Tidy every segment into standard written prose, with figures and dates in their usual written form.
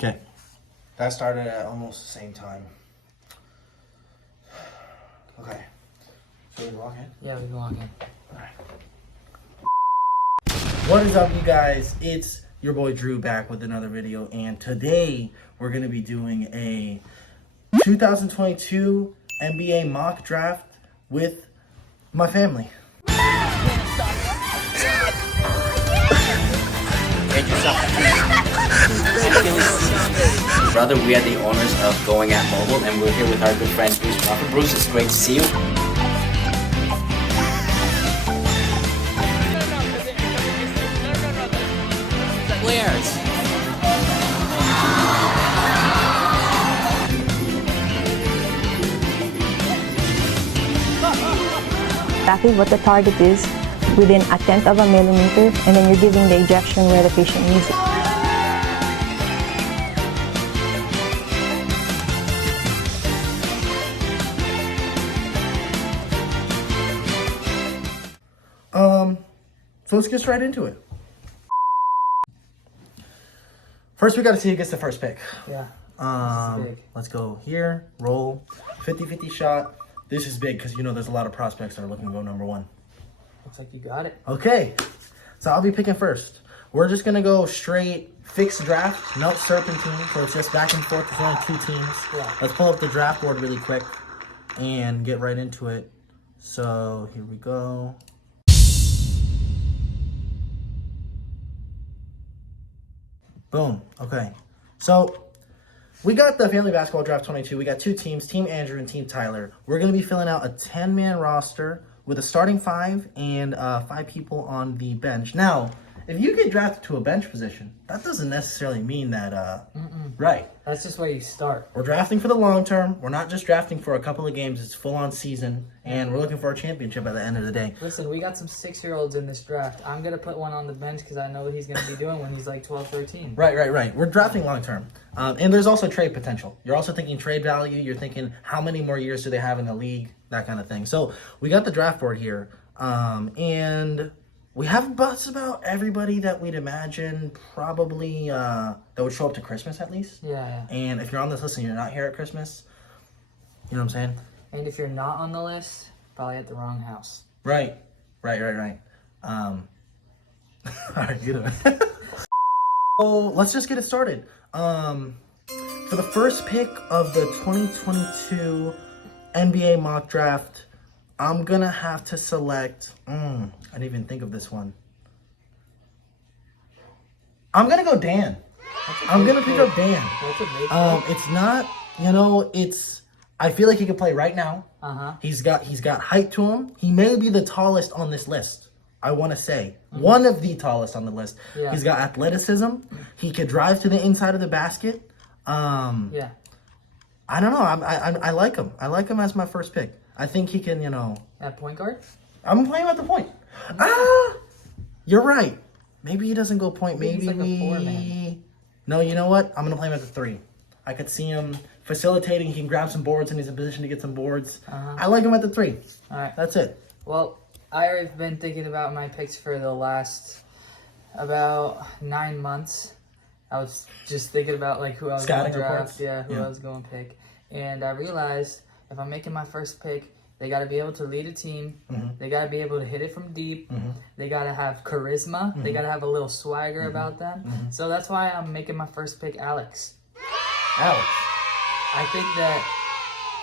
Okay. That started at almost the same time. Okay. Should we walk in? Yeah, we can walk in. Alright. What is up, you guys? It's your boy Drew back with another video, and today we're going to be doing a 2022 NBA mock draft with my family. Brother, we are the owners of Going at Mobile, and we're here with our good friend Bruce Crawford. Bruce, it's great to see you. Where's? Exactly what the target is within a tenth of a millimeter, and then you're giving the ejection where the patient needs it. So let's get right into it. First, we got to see who gets the first pick. Yeah. This is big. Let's go here, roll, 50-50 shot. This is big because, you know, there's a lot of prospects that are looking to go number one. Looks like you got it. Okay, so I'll be picking first. We're just going to go straight fixed draft, no serpentine, so it's just back and forth. There's only two teams. Yeah. Let's pull up the draft board really quick and get right into it. So here we go. Boom. Okay. So we got the Family Basketball Draft 22. We got two teams, Team Andrew and Team Tyler. We're going to be filling out a 10-man roster with a starting five and 5 people on the bench. Now, if you get drafted to a bench position, that doesn't necessarily mean that, right. That's just where you start. We're drafting for the long term. We're not just drafting for a couple of games. It's full-on season, and we're looking for a championship at the end of the day. Listen, we got some 6-year-olds in this draft. I'm going to put one on the bench because I know what he's going to be doing when he's like 12, 13. Right. We're drafting long term. And there's also trade potential. You're also thinking trade value. You're thinking how many more years do they have in the league, that kind of thing. So we got the draft board here. And we have just about everybody that we'd imagine probably that would show up to Christmas at least. Yeah. And if you're on this list and you're not here at Christmas, you know what I'm saying? And if you're not on the list, probably at the wrong house. Right. All right, you know. So let's just get it started. For the first pick of the 2022 NBA mock draft, I'm gonna have to select. I didn't even think of this one. I'm gonna go Dan. I'm gonna pick up Dan. That's a big pick. It's not, you know, it's. I feel like he could play right now. Uh-huh. He's got height to him. He may be the tallest on this list. I want to say one of the tallest on the list. Yeah. He's got athleticism. He could drive to the inside of the basket. Yeah. I don't know. I like him. I like him as my first pick. I think he can. You know, At point guard? I'm playing at the point. You're right. Maybe he doesn't go point. Maybe Maybe he's like a 4-man. No, you know what? I'm gonna play him at the 3. I could see him facilitating. He can grab some boards, and he's in position to get some boards. I like him at the 3. All right. That's it. Well, I've been thinking about my picks for the last about 9 months. I was just thinking about like who I was going to Scouting reports? draft, who I was going to pick, and I realized if I'm making my first pick, they got to be able to lead a team. They got to be able to hit it from deep. They got to have charisma. They got to have a little swagger about them. So that's why I'm making my first pick, Alex. Alex. I think that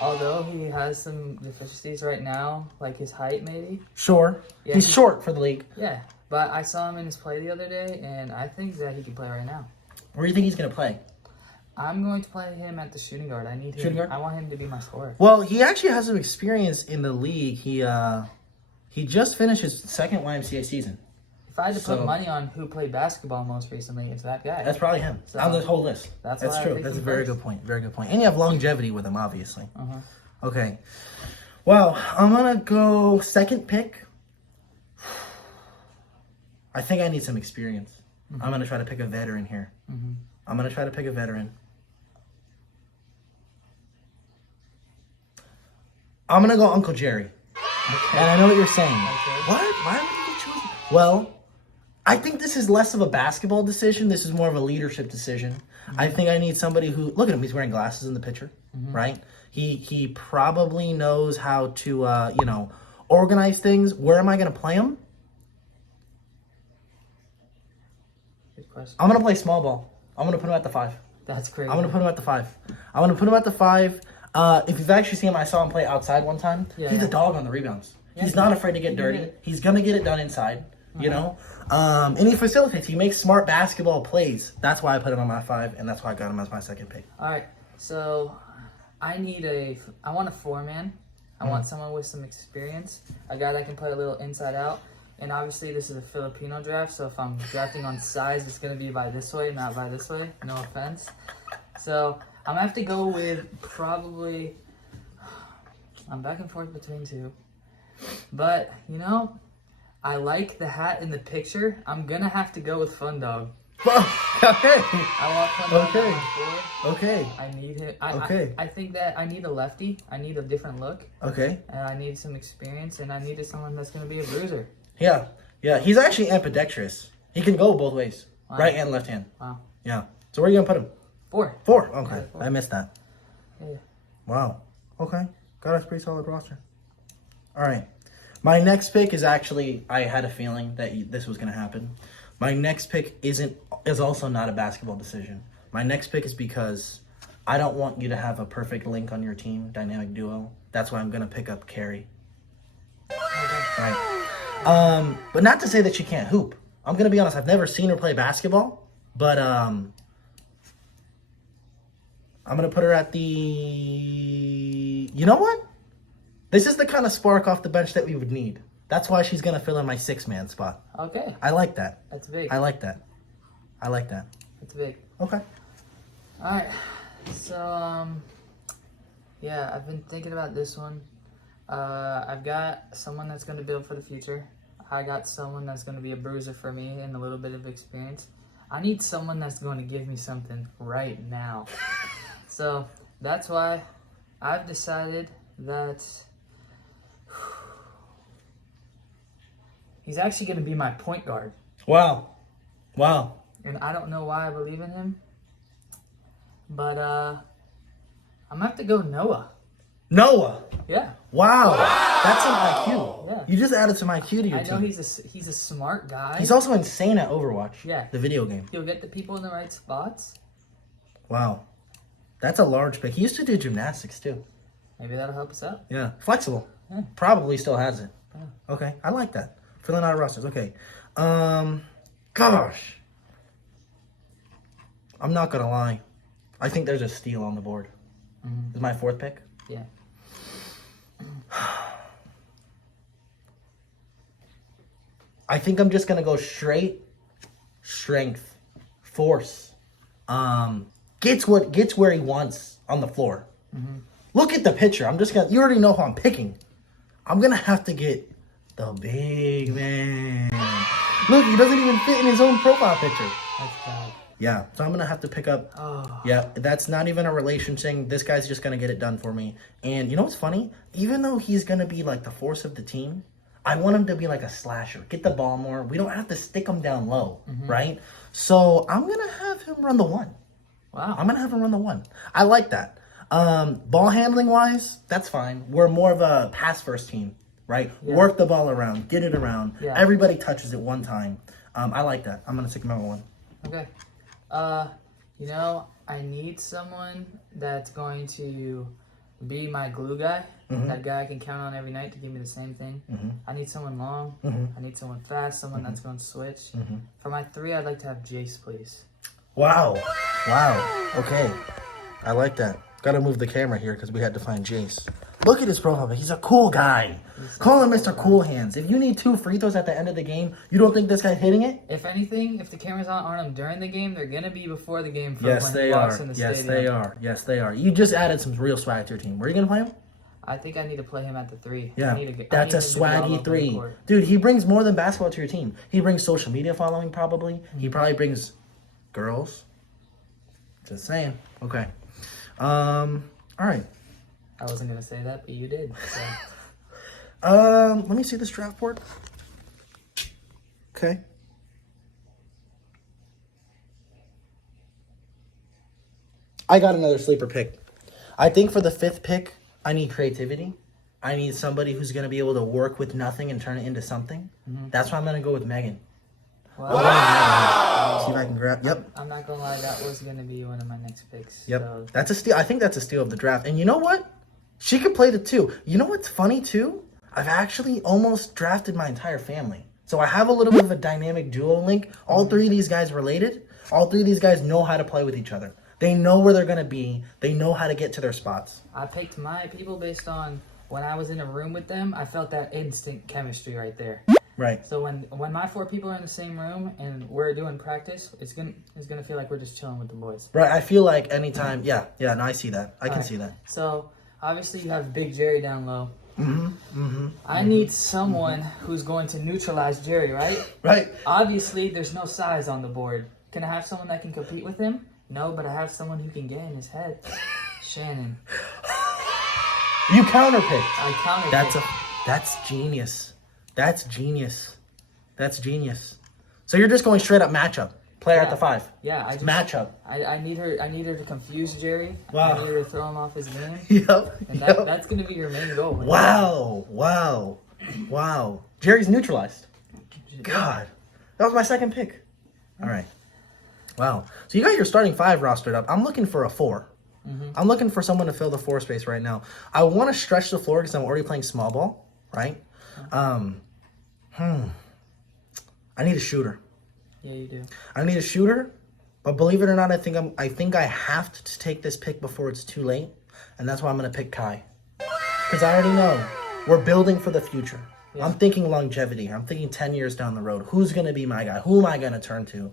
although he has some deficiencies right now, like his height maybe. Sure. Yeah, He's short for the league. Yeah, but I saw him in his play the other day, and I think that he can play right now. Where do you think he's going to play? I'm going to play him at the shooting guard. I need him. Shooting guard? I want him to be my scorer. Well, he actually has some experience in the league. He just finished his second YMCA season. If I had to So- put money on who played basketball most recently, it's that guy. That's probably him. So, On the whole list. that's why I true. picked That's a him very first. good point. Very good point. And you have longevity with him, obviously. Uh-huh. Okay. Well, I'm going to go second pick. I think I need some experience. I'm going to try to pick a veteran here. I'm going to try to pick a veteran. I'm going to go Uncle Jerry. And I know what you're saying. Okay. What? Why would you choose? Well, I think this is less of a basketball decision. This is more of a leadership decision. I think I need somebody who, look at him, he's wearing glasses in the picture, right? He probably knows how to, organize things. Where am I going to play him? Good question. I'm going to play small ball. I'm going to put him at the 5. That's crazy. I'm going to put him at the 5. I'm going to put him at the 5. If you've actually seen him, I saw him play outside one time. Yeah, He's yeah. a dog on the rebounds. He's Yeah, not afraid to get he can dirty. get it. He's going to get it done inside, you know? And he facilitates. He makes smart basketball plays. That's why I put him on my 5, and that's why I got him as my second pick. All right, so I want a 4-man. I want someone with some experience, a guy that can play a little inside out. And obviously, this is a Filipino draft, so if I'm drafting on size, it's gonna be by this way, not by this way. No offense. So I'm gonna have to go with probably. I'm back and forth between 2, but I like the hat in the picture. I'm gonna have to go with Fun Dog. Okay. I want Fun Dog Okay. on my 4. Okay. I need him. Okay. I think that I need a lefty. I need a different look, Okay. and I need some experience, and I needed someone that's going to be a bruiser. Yeah. Yeah. He's actually ambidextrous. He can go both ways, Wow. right and left hand. Wow. Yeah. So where are you gonna put him? 4. 4. Okay. Yeah, 4. I missed that. Yeah. Wow. Okay. Got us pretty solid roster. All right. My next pick is actually, I had a feeling that this was going to happen. My next pick is also not a basketball decision. My next pick is because I don't want you to have a perfect link on your team, dynamic duo. That's why I'm going to pick up Carrie. Right. But not to say that she can't hoop. I'm going to be honest, I've never seen her play basketball, but I'm going to put her at the... You know what? This is the kind of spark off the bench that we would need. That's why she's going to fill in my 6-man spot. Okay. I like that. That's big. I like that. I like that. That's big. Okay. All right. So yeah, I've been thinking about this one. I've got someone that's going to build for the future. I got someone that's going to be a bruiser for me and a little bit of experience. I need someone that's going to give me something right now. So that's why I've decided that he's actually going to be my point guard. Wow. Wow. And I don't know why I believe in him. But I'm going to have to go Noah. Noah. Yeah. Wow. That's an IQ. Yeah. You just added some IQ to your I know team. he's a smart guy. He's also insane at Overwatch. Yeah. The video game. He'll get the people in the right spots. Wow. That's a large pick. He used to do gymnastics too. Maybe that'll help us out. Yeah. Flexible. Yeah. Probably still has it. Okay. I like that. Filling out rosters. Okay. Gosh. I'm not going to lie. I think there's a steal on the board. Mm-hmm. This is my 4th pick. Yeah. I think I'm just gonna go straight strength, force. Gets where he wants on the floor. Mm-hmm. Look at the picture. You already know who I'm picking. I'm gonna have to get the big man. Look, he doesn't even fit in his own profile picture. That's bad. Yeah, so I'm gonna have to pick up. Oh. Yeah, that's not even a relation thing. This guy's just gonna get it done for me. And you know what's funny? Even though he's gonna be like the force of the team, I want him to be like a slasher. Get the ball more. We don't have to stick him down low, right? So I'm gonna have him run the 1. Wow. I'm gonna have him run the 1. I like that. Ball handling wise, that's fine. We're more of a pass first team, right? Yeah. Work the ball around, get it around. Yeah. Everybody touches it one time. I like that. I'm gonna stick him at 1. Okay. I need someone that's going to be my glue guy. That guy I can count on every night to give me the same thing. I need someone long. I need someone fast, someone that's going to switch. For my 3, I'd like to have Jace, please. Wow. Wow. Okay. I like that. Gotta move the camera here because we had to find Jace. Look at his profile. He's a cool guy. Call him Mr. Cool Hands. If you need 2 free throws at the end of the game, you don't think this guy's hitting it? If anything, if the cameras aren't on him during the game, they're going to be before the game for Yes, when they he walks are. in the Yes, stadium. they are. Yes, they are. You just added some real swag to your team. Where are you gonna play him? I think I need to play him at the 3. Yeah, I need to that's a him to be all swaggy over the 3. court. Dude, he brings more than basketball to your team. He brings social media following, probably. He probably brings girls. Just saying. Okay. All right. I wasn't going to say that, but you did. So. Let me see this draft board. Okay. I got another sleeper pick. I think for the 5th pick, I need creativity. I need somebody who's going to be able to work with nothing and turn it into something. That's why I'm going to go with Megan. Wow. See if I can grab. Yep. I'm not gonna lie, that was gonna be one of my next picks. Yep. So, That's a steal. I think that's a steal of the draft. And you know what? She could play the 2. You know what's funny too? I've actually almost drafted my entire family. So I have a little bit of a dynamic duo link. All 3 of these guys related. All 3 of these guys know how to play with each other. They know where they're going to be. They know how to get to their spots. I picked my people based on when I was in a room with them. I felt that instant chemistry right there. Right. So when my 4 people are in the same room and we're doing practice, it's gonna feel like we're just chilling with the boys. Right. I feel like anytime. Yeah. No, I see that. I can see that. So obviously you have Big Jerry down low. I need someone who's going to neutralize Jerry, right? Right. Obviously, there's no size on the board. Can I have someone that can compete with him? No, but I have someone who can get in his head. Shannon. You counterpicked. I counted. That's genius. That's genius. That's genius. So you're just going straight up matchup. Player at the 5. Yeah, Matchup. I need her to confuse Jerry. Wow. I need her to throw him off his game. Yep. And Yep. that's gonna be your main goal. Wow. Jerry's neutralized. God. That was my 2nd pick. All right. Wow. So you got your starting 5 rostered up. I'm looking for a 4. I'm looking for someone to fill the 4 space right now. I want to stretch the floor because I'm already playing small ball, right? I need a shooter. Yeah, you do. I need a shooter, but believe it or not, I think I have to take this pick before it's too late, and that's why I'm gonna pick Kai, because I already know we're building for the future. Yeah. I'm thinking longevity. I'm thinking 10 years down the road. Who's gonna be my guy? Who am I gonna turn to?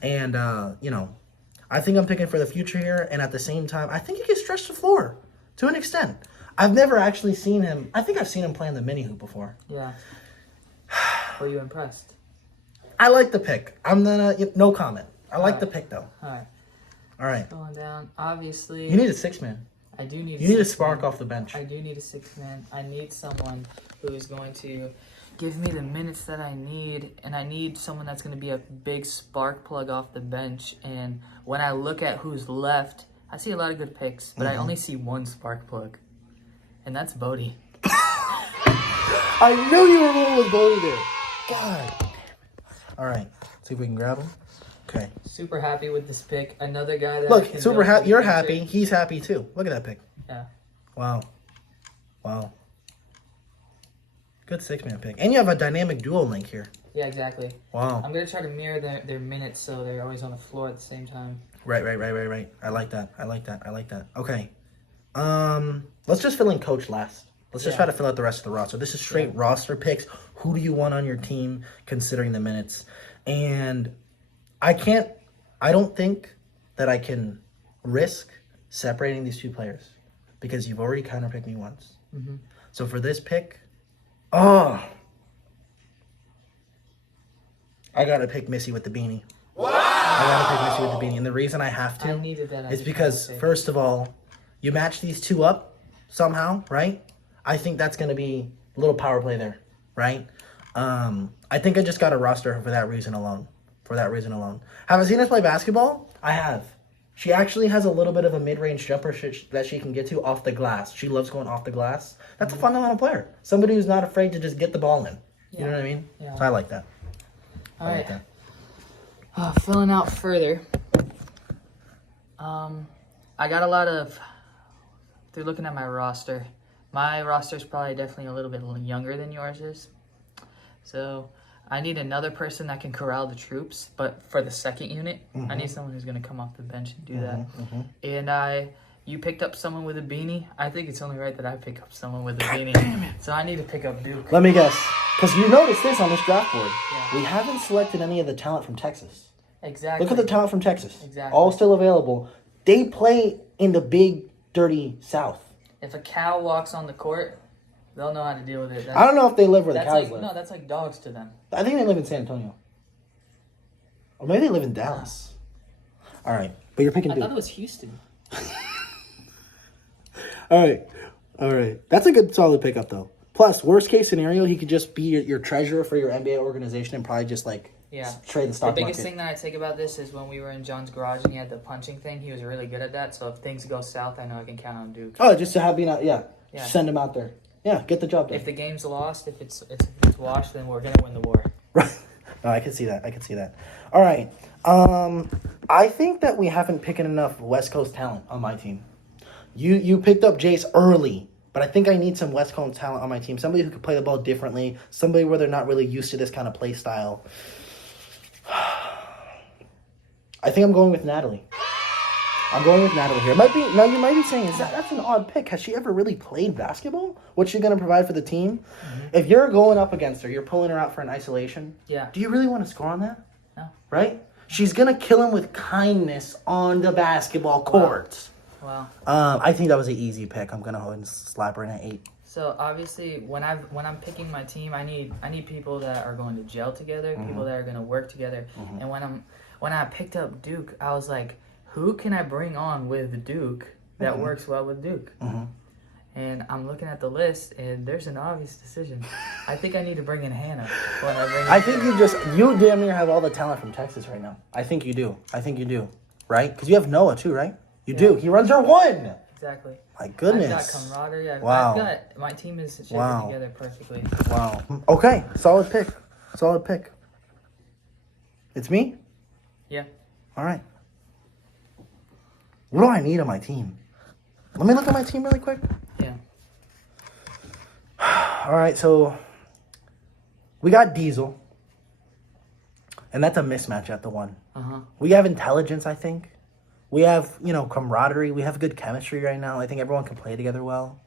And I think I'm picking for the future here, and at the same time, I think he can stretch the floor to an extent. I've never actually seen him. I think I've seen him play in the mini hoop before. Yeah. Were you impressed? I like the pick. I'm gonna no comment. I like the pick though. All All right. going down. Obviously, You need a 6-man. I do need. You need a six spark man. off the bench. I do need a 6-man. I need someone who is going to give me the minutes that I need, and I need someone that's going to be a big spark plug off the bench. And when I look at who's left, I see a lot of good picks, but I only see one spark plug, and that's Bodie. I knew you were rolling with Bodie there. God. All right. See if we can grab him. Okay. Super happy with this pick. Another guy that I Look, can super build for happy. the You're future. happy. He's happy too. Look at that pick. Yeah. Wow. Good 6-man pick. And you have a dynamic duo link here. Yeah, exactly. Wow. I'm gonna try to mirror their minutes so they're always on the floor at the same time. Right. I like that. Okay. Let's just fill in coach last. Let's just try to fill out the rest of the roster. This is straight roster picks. Who do you want on your team considering the minutes? And I don't think that I can risk separating these 2 players because you've already counterpicked me once. So for this pick, I gotta pick Missy with the beanie. And the reason I have to I needed that. is because, first of all, you match these 2 up somehow, right? I think that's going to be a little power play there, right? I think I just got to roster her for that reason alone. Have I seen her play basketball? I have. She actually has a little bit of a mid-range jumper that she can get to off the glass. She loves going off the glass. That's a fundamental player. Somebody who's not afraid to just get the ball in. You know what I mean? Yeah. So I like that. All right. Filling out further. I got a lot of. Through looking at my roster, my roster is probably definitely a little bit younger than yours is. So I need another person that can corral the troops, but for the second unit, I need someone who's going to come off the bench and do that. And you picked up someone with a beanie. I think it's only right that I pick up someone with a beanie. So I need to pick up Duke. Let me guess. Because you noticed this on this draft board. Yeah. We haven't selected any of the talent from Texas. Exactly. Look at the talent from Texas. Exactly. All still available. They play in the big, dirty South. If a cow walks on the court, they'll know how to deal with it. I don't know if they live where the That's cows like live. no, that's like dogs to them. I think they live in San Antonio. Or maybe they live in Dallas. All right. But you're picking I Duke. thought it was Houston. All right. That's a good, solid pickup, though. Plus, worst case scenario, he could just be your treasurer for your NBA organization and probably just, like, Yeah. trade the stock The biggest market. thing that I take about this is when we were in John's garage and he had the punching thing, he was really good at that. So if things go south, I know I can count on Duke. Oh, just to have Yeah. send him out there. Yeah, get the job done. If the game's lost, if it's washed, then we're gonna win the war. Right. No, I can see that. All right. I think that we haven't picked enough West Coast talent on my team. You picked up Jace early, but I think I need some West Coast talent on my team. Somebody who can play the ball differently. Somebody where they're not really used to this kind of play style. I think I'm going with Natalie. Here. You might be saying, that's an odd pick. Has she ever really played basketball? What's she going to provide for the team? Mm-hmm. If you're going up against her, you're pulling her out for an isolation. Yeah. Do you really want to score on that? No. Right? She's going to kill him with kindness on the basketball court. Wow. I think that was an easy pick. I'm going to go ahead and slap her in at 8. So obviously, when I'm picking my team, I need people that are going to gel together, people that are going to work together. And when I picked up Duke, I was like, who can I bring on with Duke that works well with Duke? And I'm looking at the list, and there's an obvious decision. I think I need to bring in Hannah. I think you damn near have all the talent from Texas right now. I think you do. Right? Because you have Noah too, right? You do. He runs her 1. Exactly. My goodness. I've got camaraderie. I've Wow. got my team is shaken together perfectly. Wow. Okay. Solid pick. It's me? Yeah. All right. What do I need on my team? Let me look at my team really quick. Yeah. All right, so we got Diesel. And that's a mismatch at the 1. We have intelligence, I think. We have, camaraderie. We have good chemistry right now. I think everyone can play together well.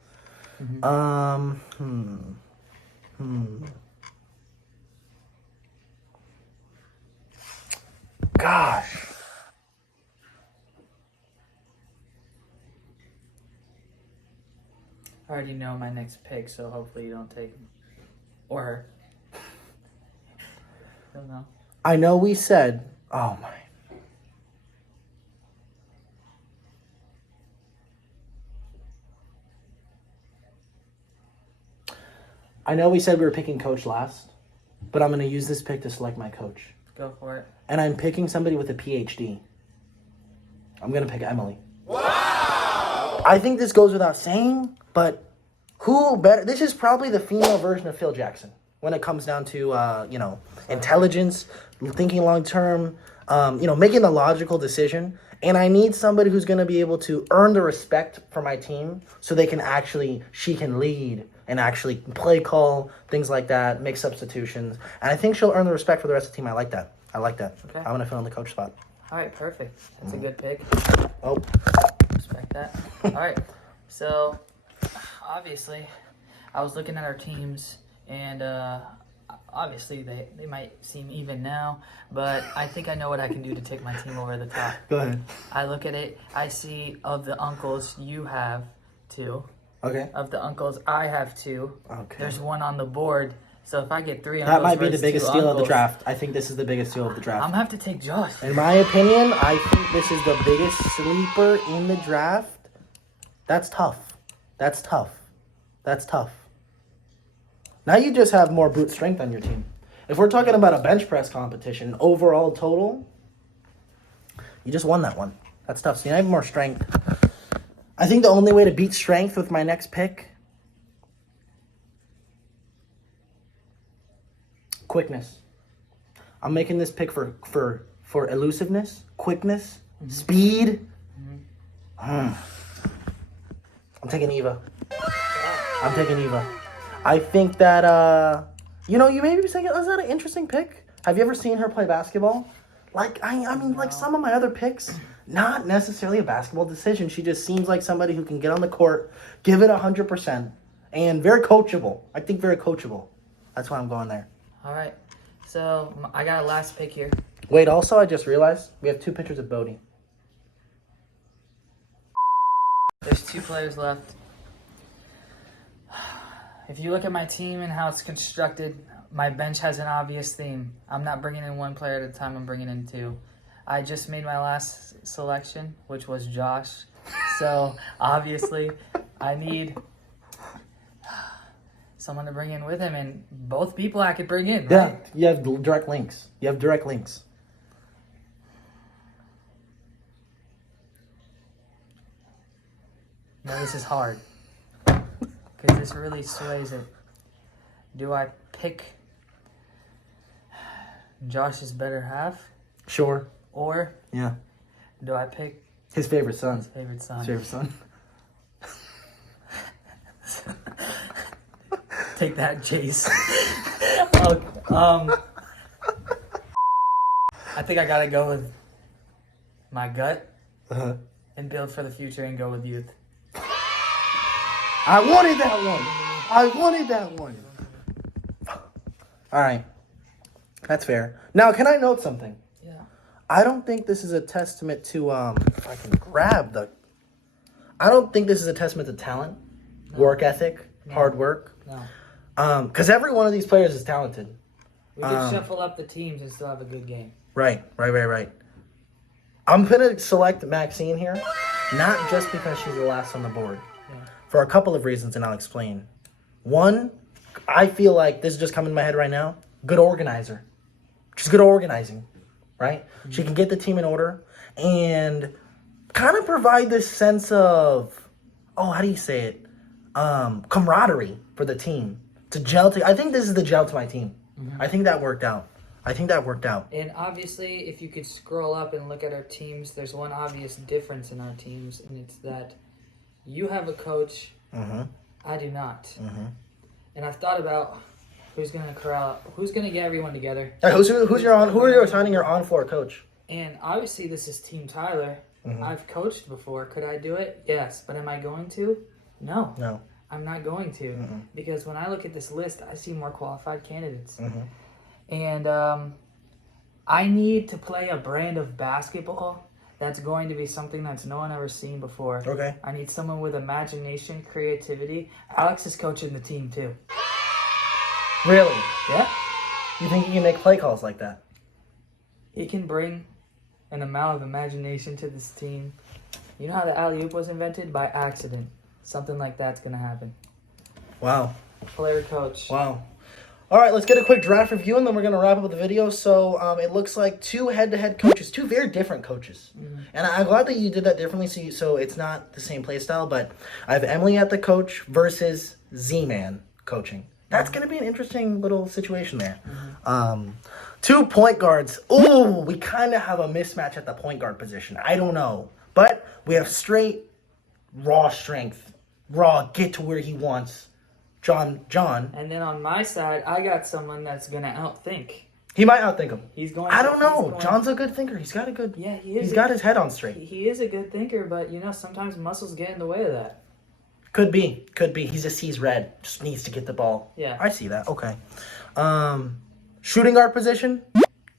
Gosh. I already know my next pick, so hopefully you don't take him. Or her. I don't know. I know we said, oh my. I know we said we were picking coach last, but I'm going to use this pick to select my coach. Go for it. And I'm picking somebody with a PhD. I'm going to pick Emily. Wow! I think this goes without saying, but who better? This is probably the female version of Phil Jackson when it comes down to, intelligence, thinking long term, making the logical decision. And I need somebody who's going to be able to earn the respect for my team so she can lead and actually play call, things like that, make substitutions. And I think she'll earn the respect for the rest of the team. I like that. Okay. I'm going to fill in the coach spot. All right, perfect. That's a good pick. Oh. Respect that. All right. So, obviously, I was looking at our teams, and obviously they might seem even now, but I think I know what I can do to take my team over the top. Go ahead. I look at it, I see of the uncles you have 2. Okay. Of the uncles I have 2. Okay. There's 1 on the board. So if I get 3 uncles That might be the versus biggest 2 steal of the uncles, draft. I think this is the biggest steal of the draft. I'm gonna have to take Josh. In my opinion, I think this is the biggest sleeper in the draft. That's tough. Now you just have more brute strength on your team. If we're talking about a bench press competition, overall total, you just won that one. That's tough. See, I have more strength. I think the only way to beat strength with my next pick, quickness. I'm making this pick for elusiveness, quickness, speed. I'm taking Eva. I think that, you may be saying, is that an interesting pick? Have you ever seen her play basketball? Some of my other picks, not necessarily a basketball decision. She just seems like somebody who can get on the court, give it 100%, and very coachable. I think very coachable. That's why I'm going there. All right. So I got a last pick here. Wait, also, I just realized we have 2 pictures of Bodie. There's 2 players left. If you look at my team and how it's constructed, my bench has an obvious theme. I'm not bringing in 1 player at a time. I'm bringing in 2. I just made my last selection, which was Josh. So, obviously, I need someone to bring in with him, and both people I could bring in. Yeah, Right? you have direct links. You have direct links. No, this is hard because this really sways it. Do I pick Josh's better half, Sure. or Yeah. do I pick His favorite son. his favorite son? His favorite son. Take that, Jace. Okay, I think I gotta go with my gut Uh-huh. and build for the future and go with youth. I wanted that one. I wanted that one. All right. That's fair. Now, can I note something? Yeah. I don't think this is a testament to if I can grab the I don't think this is a testament to talent, work ethic, hard work. No. Because every one of these players is talented. We could shuffle up the teams and still have a good game. Right. I'm gonna select Maxine here, not just because she's the last on the board, for a couple of reasons, and I'll explain. One, I feel like this is just coming in my head right now. Good organizer. She's good at organizing, right? She can get the team in order and kind of provide this sense of, how do you say it? Camaraderie for the team. To gel to. I think this is the gel to my team. I think that worked out. And obviously, if you could scroll up and look at our teams, there's one obvious difference in our teams, and it's that you have a coach, I do not. And I've thought about who's going to get everyone together. Hey, who are you assigning your on-floor coach? And obviously, this is Team Tyler. I've coached before. Could I do it? Yes. But am I going to? No. No. I'm not going to. Because when I look at this list, I see more qualified candidates. And I need to play a brand of basketball that's going to be something that's no one ever seen before. Okay. I need someone with imagination, creativity. Alex is coaching the team too. Really? Yeah. You think you can make play calls like that? He can bring an amount of imagination to this team. You know how the alley-oop was invented? By accident. Something like that's going to happen. Wow. Player coach. Wow. All right, let's get a quick draft review, and then we're going to wrap up the video. So it looks like two head-to-head coaches, two very different coaches. And I'm glad that you did that differently so it's not the same play style, but I have Emily at the coach versus Z-Man coaching. That's going to be an interesting little situation there. 2 point guards. Ooh, we kind of have a mismatch at the point guard position. I don't know. But we have straight, raw strength. Raw, get to where he wants. John. And then on my side, I got someone that's going to outthink. He might outthink him. He's going. I don't know. John's a good thinker. He's got a good... Yeah, he is. He's got his head on straight. He is a good thinker, but sometimes muscles get in the way of that. Could be. He just sees red. Just needs to get the ball. Yeah. I see that. Okay. Shooting guard position.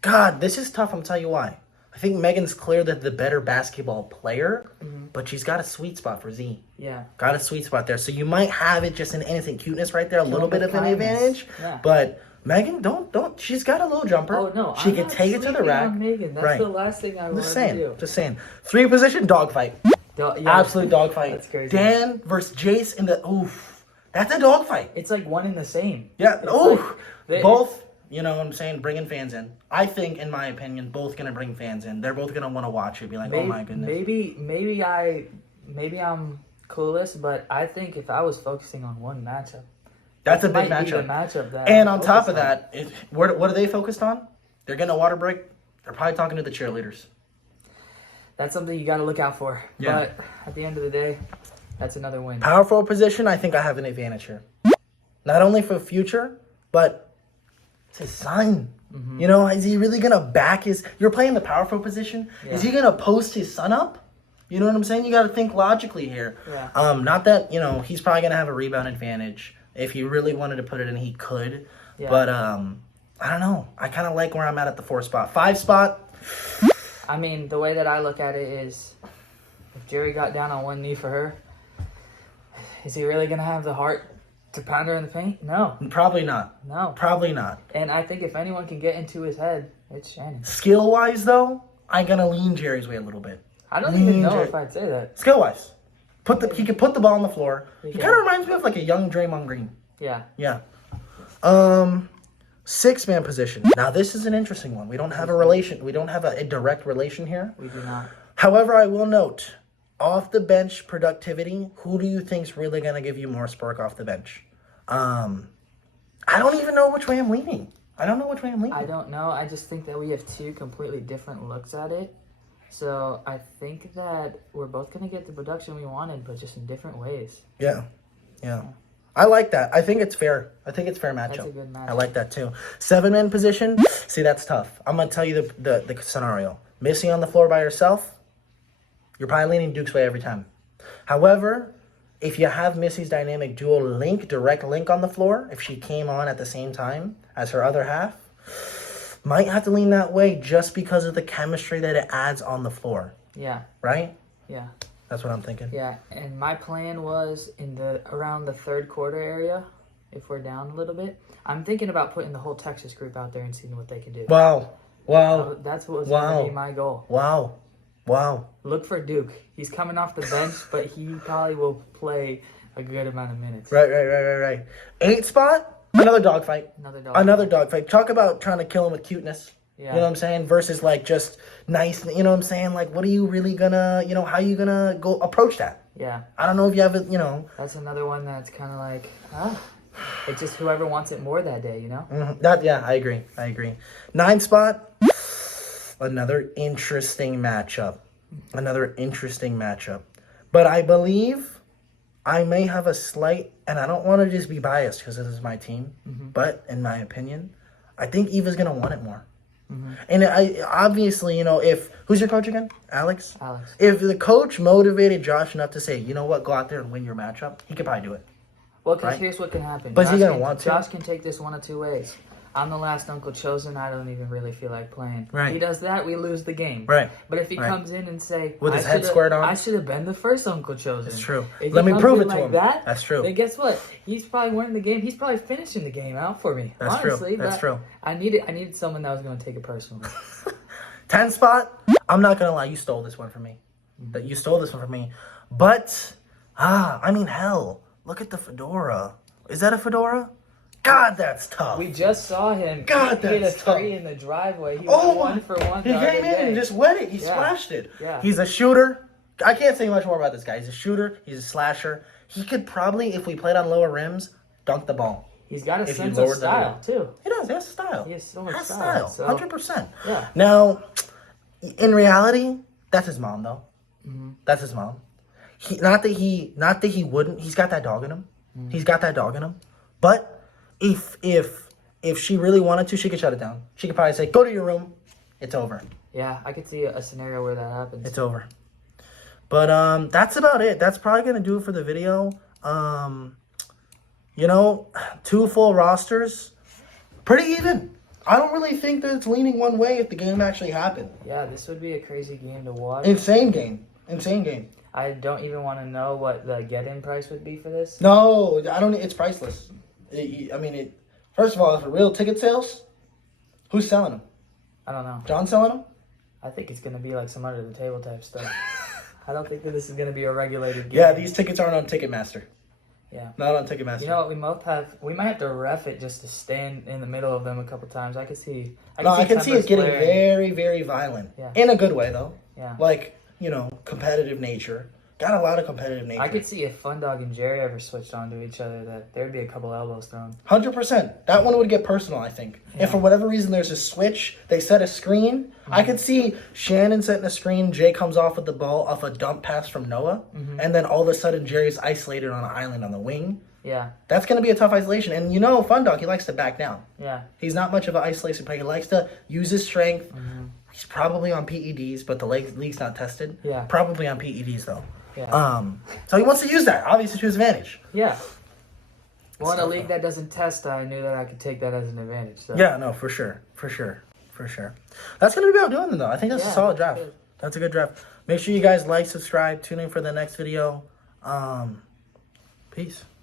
God, this is tough. I'll tell you why. I think Megan's clear that the better basketball player, but she's got a sweet spot for Z. Yeah. Got a sweet spot there. So you might have it just in innocent cuteness right there, a little bit of an kindness. advantage. Yeah. But Megan, don't. She's got a little jumper. Oh, no. She I'm can not take it to the sleeping rack. on Megan. That's Right. the last thing I want to do. Just saying. 3 position dogfight. Yeah, Absolute dogfight. That's crazy. Dan versus Jace in the oof. That's a dogfight. It's like one in the same. Yeah. It's Oof. like they- Both. You know what I'm saying? Bringing fans in. I think, in my opinion, both gonna bring fans in. They're both gonna want to watch it. Be like, oh my goodness. Maybe I'm clueless, but I think if I was focusing on one matchup, That's a big might be the matchup. matchup that And I'm on top of focused on. that, what are they focused on? They're getting a water break. They're probably talking to the cheerleaders. That's something you got to look out for. Yeah. But at the end of the day, that's another win. Power forward position, I think I have an advantage here. Not only for future, but it's his son. You know, is he really gonna back his? You're playing the power forward position. Is he gonna post his son up? You know what I'm saying? You got to think logically here. Yeah. Not that he's probably gonna have a rebound advantage. If he really wanted to put it in, he could. Yeah. But I don't know. I kind of like where I'm at the 4 spot. 5 spot. I mean, the way that I look at it is, if Jerry got down on one knee for her, is he really gonna have the heart to pound her in the paint? No. Probably not. No. Probably not. And I think if anyone can get into his head, it's Shannon. Skill wise, though, I'm gonna lean Jerry's way a little bit. I don't even know Jerry. if I'd say that. Skill wise, he could put the ball on the floor. He can. kind of reminds me of like a young Draymond Green. Yeah. Yeah. 6-man position. Now this is an interesting one. We don't have a relation. We don't have a direct relation here. We do not. However, I will note, off the bench productivity, who do you think's really gonna give you more spark off the bench? I don't even know which way I'm leaning. I don't know which way I'm leaning. I don't know. I just think that we have two completely different looks at it. So I think that we're both going to get the production we wanted, but just in different ways. Yeah. I like that. I think it's fair. I think it's fair matchup. That's a good matchup. I like that too. 7-man position. See, that's tough. I'm gonna tell you the scenario. Missy on the floor by herself. You're probably leaning Duke's way every time. However, if you have Missy's dynamic duo direct link on the floor, if she came on at the same time as her other half, might have to lean that way just because of the chemistry that it adds on the floor. Yeah. Right? Yeah. That's what I'm thinking. Yeah. And my plan was around the third quarter area, if we're down a little bit. I'm thinking about putting the whole Texas group out there and seeing what they can do. Wow. That's what was going to be my goal. Wow. Look for Duke. He's coming off the bench, but he probably will play a good amount of minutes. Right. 8 spot, another dogfight. Another dogfight. Talk about trying to kill him with cuteness. Yeah. You know what I'm saying? Versus like just nice, you know what I'm saying? Like, what are you really gonna, how you gonna go approach that? Yeah. I don't know if you have it, That's another one that's kind of like, it's just whoever wants it more that day, I agree. 9 spot, another interesting matchup. But I believe I may have a slight, and I don't want to just be biased because this is my team, but in my opinion, I think Eva's going to want it more. And I obviously, who's your coach again? Alex? If the coach motivated Josh enough to say, you know what, go out there and win your matchup, he could probably do it. Well, because here's what can happen. But is he going to want to? Josh can take this one of two ways. I'm the last Uncle Chosen. I don't even really feel like playing. Right. He does that, we lose the game. Right. But if he comes in and say, with his head squared on, I should have been the first Uncle Chosen. That's true. If Let me prove it to like him. That's true. Then guess what? He's probably winning the game. He's probably finishing the game out for me. That's honestly, true. That's true. I needed someone that was going to take it personally. 10 spot. I'm not gonna lie. You stole this one from me. But hell, look at the fedora. Is that a fedora? God, that's tough. We just saw him hit a three in the driveway. He was 1 for 1. He came in and just wet it. He splashed it. Yeah. He's a shooter. I can't say much more about this guy. He's a shooter. He's a slasher. He could probably, if we played on lower rims, dunk the ball. He's got a sense of style, too. He does. He has style. He has so much style. So, 100%. Yeah. Now, in reality, that's his mom, though. That's his mom. Not that he wouldn't. He's got that dog in him. But if she really wanted to, she could shut it down. She could probably say, "Go to your room. It's over." Yeah, I could see a scenario where that happens. It's over. But that's about it. That's probably gonna do it for the video. 2 full rosters, pretty even. I don't really think that it's leaning one way if the game actually happened. Yeah, this would be a crazy game to watch. Insane game. I don't even want to know what the get-in price would be for this. No, I don't. It's priceless. First of all, for real ticket sales, who's selling them? I don't know. John selling them? I think it's going to be like some under the table type stuff. I don't think that this is going to be a regulated game. Yeah, these tickets aren't on Ticketmaster. Yeah. Not on Ticketmaster. You know what? We might have to ref it just to stand in the middle of them a couple times. I can see it getting very, very violent. Yeah. In a good way, though. Yeah. Like, competitive nature. Got a lot of competitive nature. I could see if Fun Dog and Jerry ever switched onto each other that there'd be a couple elbows thrown. 100%. That one would get personal, I think. Yeah. And for whatever reason, there's a switch. They set a screen. I could see Shannon setting a screen. Jay comes off with the ball off a dump pass from Noah. And then all of a sudden, Jerry's isolated on an island on the wing. Yeah. That's going to be a tough isolation. And Fun Dog, he likes to back down. Yeah. He's not much of an isolation player. He likes to use his strength. He's probably on PEDs, but the league's not tested. Yeah. Probably on PEDs, though. Yeah. So he wants to use that, obviously, to his advantage. Yeah. Well, in a league that doesn't test, I knew that I could take that as an advantage. So. Yeah, no, for sure. That's going to be about doing it, though. I think that's a solid draft. That's a good draft. Make sure you guys like, subscribe, tune in for the next video. Peace.